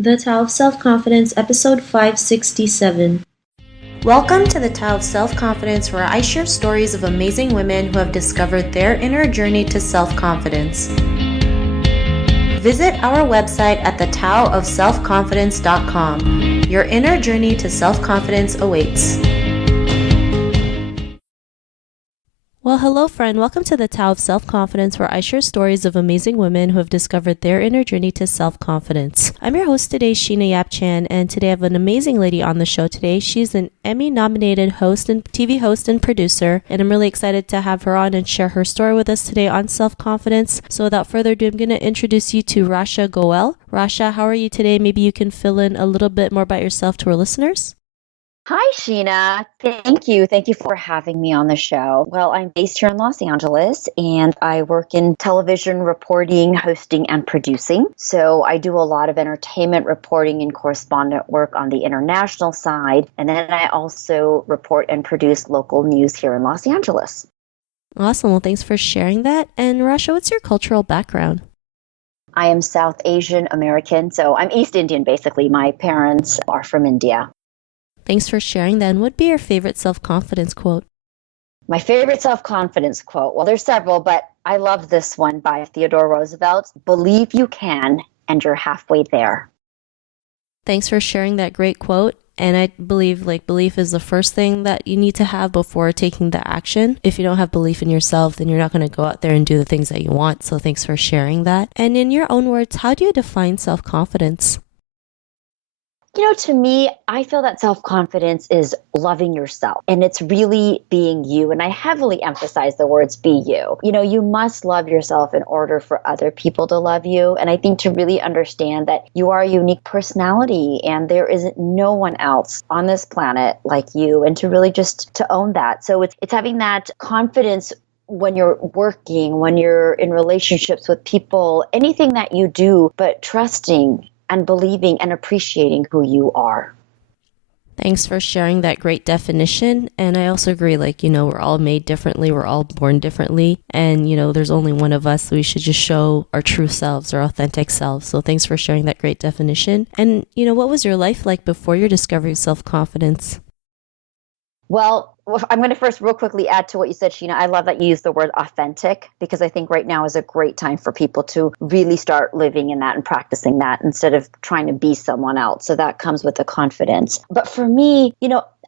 The Tao of Self-Confidence, episode 567. Welcome to the Tao of Self-Confidence, where I share stories of amazing women who have discovered their inner journey to self-confidence. Visit our website at thetaoofselfconfidence.com. Your inner journey to self-confidence awaits. Well, hello friend. Welcome to the Tao of Self-Confidence, where I share stories of amazing women who have discovered their inner journey to self-confidence. I'm your host today, Sheena Yap-Chan, and today I have an amazing lady on the show today. She's an Emmy-nominated TV host and producer, and I'm really excited to have her on and share her story with us today on self-confidence. So without further ado, I'm going to introduce you to Rasha Goel. Rasha, how are you today? Maybe you can fill in a little bit more about yourself to our listeners. Hi, Sheena. Thank you. Thank you for having me on the show. Well, I'm based here in Los Angeles, and I work in television reporting, hosting, and producing. So I do a lot of entertainment reporting and correspondent work on the international side. And then I also report and produce local news here in Los Angeles. Awesome. Well, thanks for sharing that. And Rasha, what's your cultural background? I am South Asian American, so I'm East Indian, basically. My parents are from India. Thanks for sharing that. And what would be your favorite self-confidence quote? My favorite self-confidence quote, well, there's several, but I love this one by Theodore Roosevelt. Believe you can, and you're halfway there. Thanks for sharing that great quote. And I believe belief is the first thing that you need to have before taking the action. If you don't have belief in yourself, then you're not going to go out there and do the things that you want. So thanks for sharing that. And in your own words, how do you define self-confidence? To me, I feel that self-confidence is loving yourself, and it's really being you. And I heavily emphasize the words be you. You must love yourself in order for other people to love you. And I think to really understand that you are a unique personality and there isn't no one else on this planet like you, and to really just to own that. So it's having that confidence when you're working, when you're in relationships with people, anything that you do, but trusting and believing and appreciating who you are. Thanks for sharing that great definition. And I also agree, we're all made differently. We're all born differently. And, there's only one of us. So we should just show our true selves, our authentic selves. So thanks for sharing that great definition. And, what was your life like before your discovery of self-confidence? Well, I'm going to first real quickly add to what you said, Sheena. I love that you use the word authentic, because I think right now is a great time for people to really start living in that and practicing that instead of trying to be someone else. So that comes with the confidence. But for me,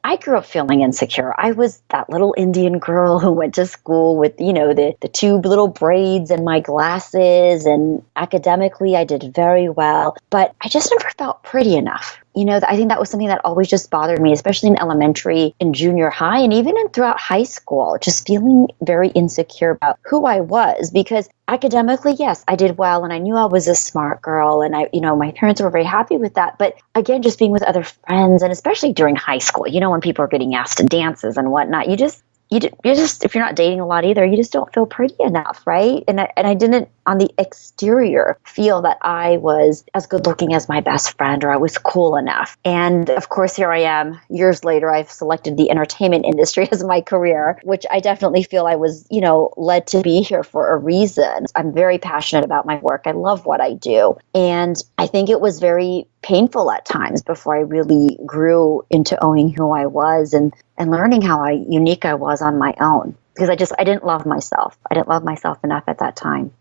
I grew up feeling insecure. I was that little Indian girl who went to school with, the two little braids and my glasses, and academically I did very well, but I just never felt pretty enough. I think that was something that always just bothered me, especially in elementary and junior high, and even throughout high school, just feeling very insecure about who I was, because academically, yes, I did well, and I knew I was a smart girl, and my parents were very happy with that. But again, just being with other friends, and especially during high school, when people are getting asked to dances and whatnot, you just, if you're not dating a lot either, you just don't feel pretty enough, right? And I didn't, on the exterior, feel that I was as good looking as my best friend, or I was cool enough. And of course, here I am, years later, I've selected the entertainment industry as my career, which I definitely feel I was, led to be here for a reason. I'm very passionate about my work. I love what I do. And I think it was very painful at times before I really grew into owning who I was and learning how unique I was on my own, because I didn't love myself. I didn't love myself enough at that time.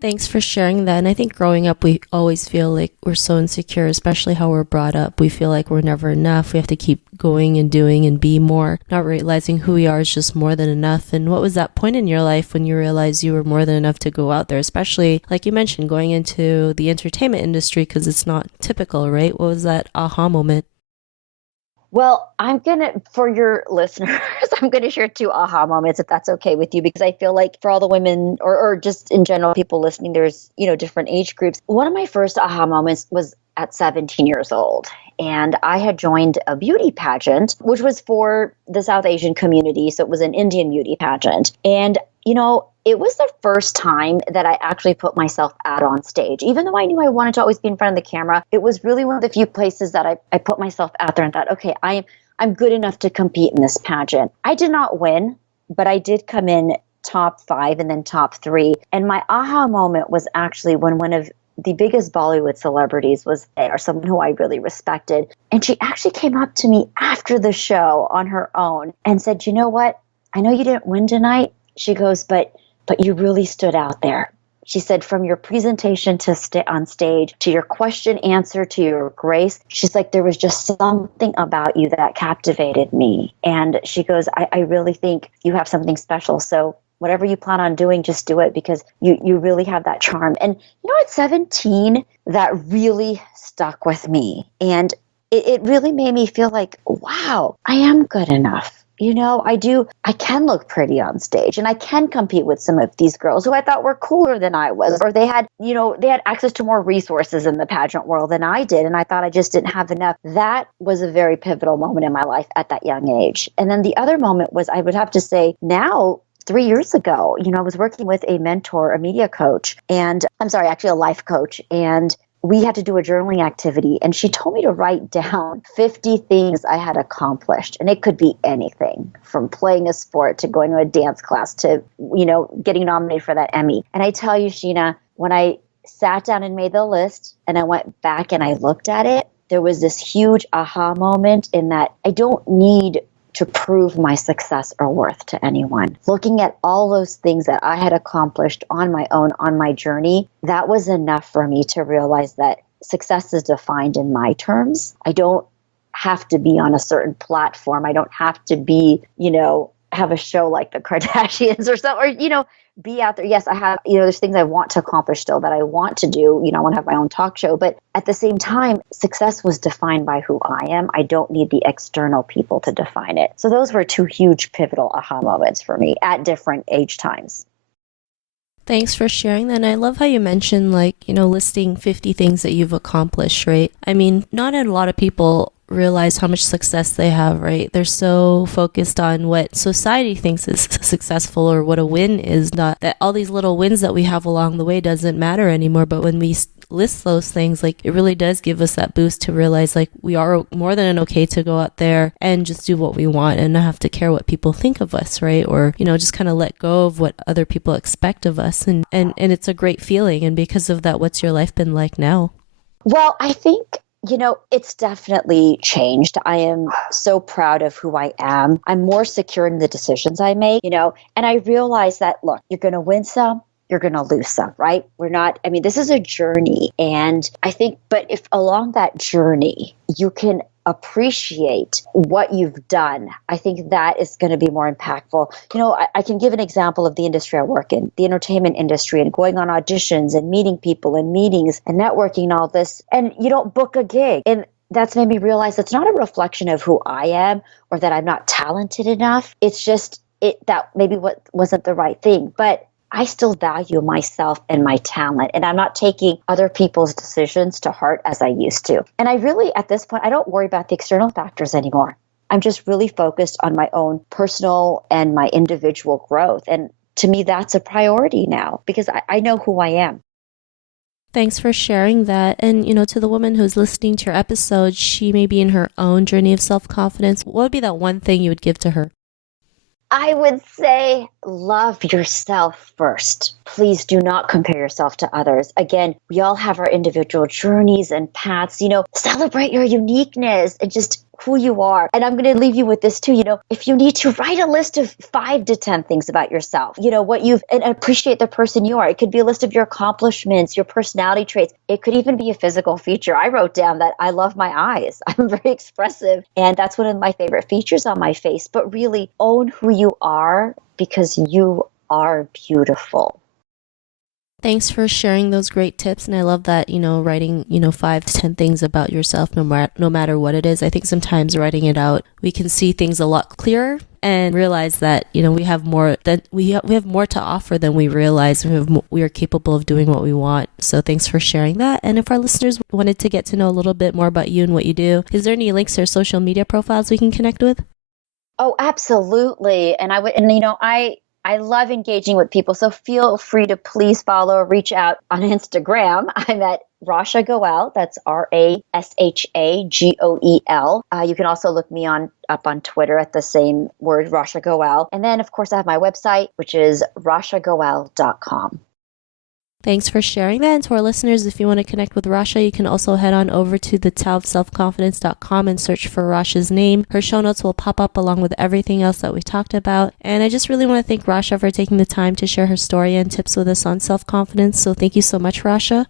Thanks for sharing that. And I think growing up, we always feel like we're so insecure, especially how we're brought up. We feel like we're never enough. We have to keep going and doing and be more, not realizing who we are is just more than enough. And what was that point in your life when you realized you were more than enough to go out there, especially, like you mentioned, going into the entertainment industry, because it's not typical, right? What was that aha moment? Well, for your listeners, I'm going to share two aha moments, if that's okay with you, because I feel like for all the women or just in general, people listening, there's, different age groups. One of my first aha moments was at 17 years old. And I had joined a beauty pageant, which was for the South Asian community. So it was an Indian beauty pageant. And, it was the first time that I actually put myself out on stage. Even though I knew I wanted to always be in front of the camera, it was really one of the few places that I put myself out there and thought, okay, I'm good enough to compete in this pageant. I did not win, but I did come in top 5 and then top 3. And my aha moment was actually when one of the biggest Bollywood celebrities was there, someone who I really respected. And she actually came up to me after the show on her own and said, you know what? I know you didn't win tonight. She goes, but you really stood out there. She said, from your presentation to on stage, to your question answer, to your grace, she's like, there was just something about you that captivated me. And she goes, I really think you have something special. So whatever you plan on doing, just do it because you really have that charm. And at 17, that really stuck with me. And it really made me feel like, wow, I am good enough. I can look pretty on stage and I can compete with some of these girls who I thought were cooler than I was, or they had access to more resources in the pageant world than I did. And I thought I just didn't have enough. That was a very pivotal moment in my life at that young age. And then the other moment was, I would have to say now, 3 years ago, I was working with a mentor, a media coach, and actually a life coach. And we had to do a journaling activity, and she told me to write down 50 things I had accomplished. And it could be anything from playing a sport to going to a dance class to, getting nominated for that Emmy. And I tell you, Sheena, when I sat down and made the list and I went back and I looked at it, there was this huge aha moment in that I don't need to prove my success or worth to anyone. Looking at all those things that I had accomplished on my own, on my journey, that was enough for me to realize that success is defined in my terms. I don't have to be on a certain platform. I don't have to be, have a show like the Kardashians or something, or, be out there. Yes, I have, there's things I want to accomplish still that I want to do. I want to have my own talk show. But at the same time, success was defined by who I am. I don't need the external people to define it. So those were two huge pivotal aha moments for me at different age times. Thanks for sharing that. And I love how you mentioned, listing 50 things that you've accomplished, right? I mean, not a lot of people realize how much success they have, right? They're so focused on what society thinks is successful or what a win is, not that all these little wins that we have along the way doesn't matter anymore. But when we list those things, it really does give us that boost to realize we are more than okay to go out there and just do what we want and not have to care what people think of us, right? Or, just kind of let go of what other people expect of us. And it's a great feeling. And because of that, what's your life been like now? Well, I think it's definitely changed. I am so proud of who I am. I'm more secure in the decisions I make, and I realize that, look, you're going to win some, you're going to lose some, right? This is a journey. And I think, but if along that journey, you can appreciate what you've done, I think that is going to be more impactful. I can give an example of the industry I work in, the entertainment industry, and going on auditions and meeting people and meetings and networking and all this. And you don't book a gig. And that's made me realize it's not a reflection of who I am or that I'm not talented enough. It's just that maybe what wasn't the right thing. But I still value myself and my talent, and I'm not taking other people's decisions to heart as I used to. And I really, at this point, I don't worry about the external factors anymore. I'm just really focused on my own personal and my individual growth. And to me, that's a priority now because I know who I am. Thanks for sharing that. And, to the woman who's listening to your episode, she may be in her own journey of self-confidence. What would be that one thing you would give to her? I would say love yourself first. Please do not compare yourself to others. Again, we all have our individual journeys and paths. Celebrate your uniqueness and just who you are. And I'm going to leave you with this too. If you need to, write a list of 5 to 10 things about yourself, and appreciate the person you are. It could be a list of your accomplishments, your personality traits. It could even be a physical feature. I wrote down that I love my eyes. I'm very expressive. And that's one of my favorite features on my face. But really own who you are because you are beautiful. Thanks for sharing those great tips. And I love that, writing, 5 to 10 things about yourself, no matter what it is. I think sometimes writing it out, we can see things a lot clearer and realize that, we have more to offer than we realize. We are capable of doing what we want. So thanks for sharing that. And if our listeners wanted to get to know a little bit more about you and what you do, is there any links or social media profiles we can connect with? Oh, absolutely. And I love engaging with people, so feel free to please follow or reach out on Instagram. I'm at Rasha Goel. That's RASHAGOEL. You can also look me up on Twitter at the same word, Rasha Goel. And then, of course, I have my website, which is rashagoel.com. Thanks for sharing that. And to our listeners, if you want to connect with Rasha, you can also head on over to thetaoofselfconfidence.com and search for Rasha's name. Her show notes will pop up along with everything else that we talked about. And I just really want to thank Rasha for taking the time to share her story and tips with us on self-confidence. So thank you so much, Rasha.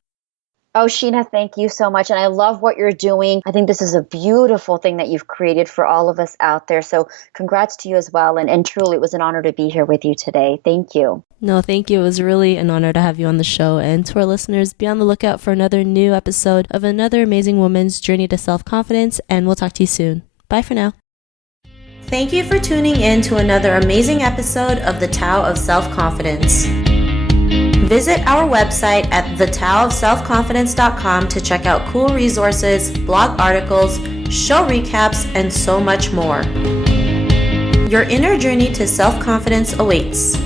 Oh, Sheena, thank you so much. And I love what you're doing. I think this is a beautiful thing that you've created for all of us out there. So congrats to you as well. And truly, it was an honor to be here with you today. Thank you. No, thank you. It was really an honor to have you on the show. And to our listeners, be on the lookout for another new episode of another amazing woman's journey to self-confidence. And we'll talk to you soon. Bye for now. Thank you for tuning in to another amazing episode of The Tao of Self-Confidence. Visit our website at thetaoofselfconfidence.com to check out cool resources, blog articles, show recaps, and so much more. Your inner journey to self-confidence awaits.